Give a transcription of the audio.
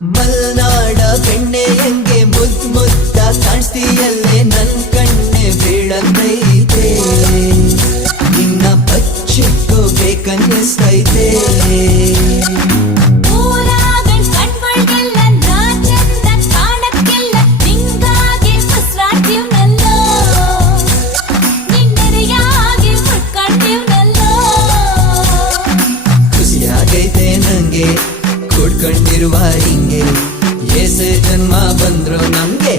ಮಲ್ನಾಡ ಬೆಣ್ಣೆ ಹೆಂಗೆ ಮುದ್ದ ಕಾಣಿಸ್ತೀಯಲ್ಲೇ ನನ್ ಕಣ್ಣೆ ಬೀಳತೈತೆ ನಿನ್ನ ಬಚ್ಚಿಟ್ಕೋಬೇಕನ್ನಿಸ್ತೈತೆ ಖುಷಿಯಾಗೈತೆ ನಂಗೆ ಕೂಡ್ಕೊಂಡಿರುವ ಹಿಂಗೆ ಎಸೆ ಜನ್ಮ ಬಂದ್ರು ನಮ್ಗೆ